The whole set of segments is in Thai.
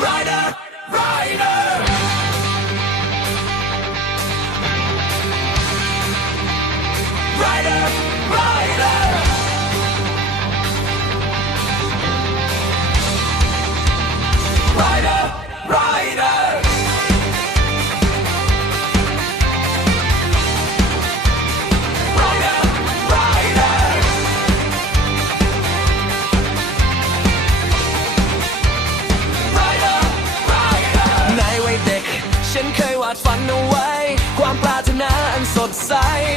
Rider, rider. เอาไว้ ความปรารถนาอันสดใส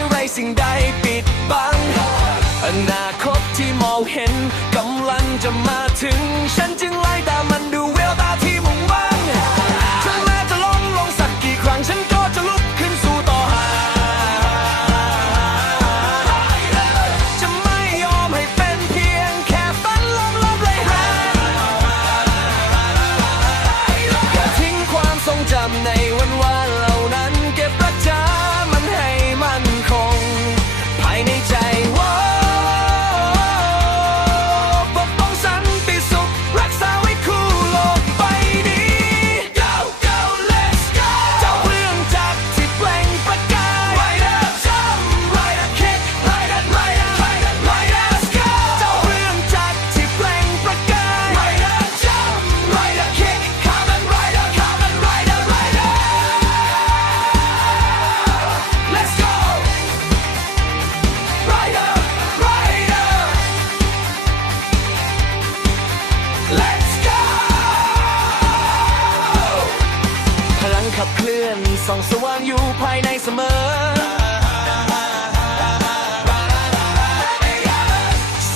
ไรสิ่งใดปิดบัง อนาคตที่มองเห็นกำลังจะมาถึง ฉันจึงไล่ตามมันดูเวลตาที่มุ่งมั่นถึงแม้จะล้มลงสักกี่ครั้งฉันก็จะลุกขึ้นสู่ต่อหาจะไม่ยอมให้เป็นเพียงแค่ฝันล้มล้มเลยหาทิ้งความทรงจำในวันวาน นส่องสว่างอยู่ภายในเสมอ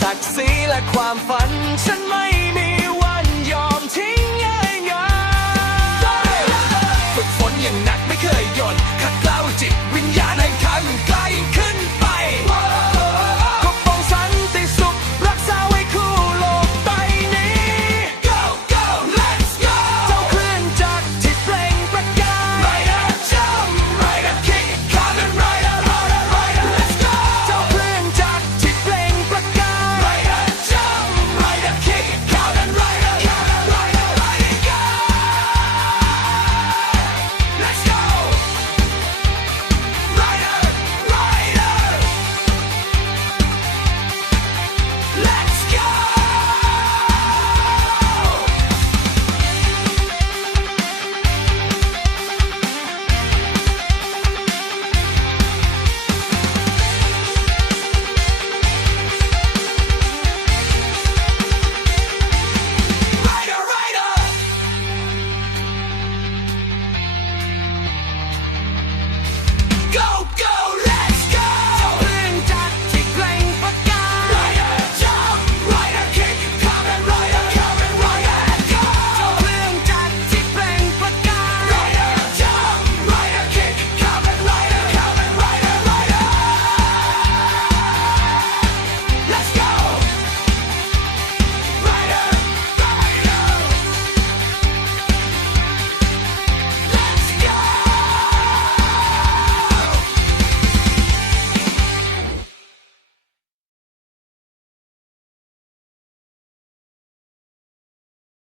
ศักดิ์ศรีและความฝัน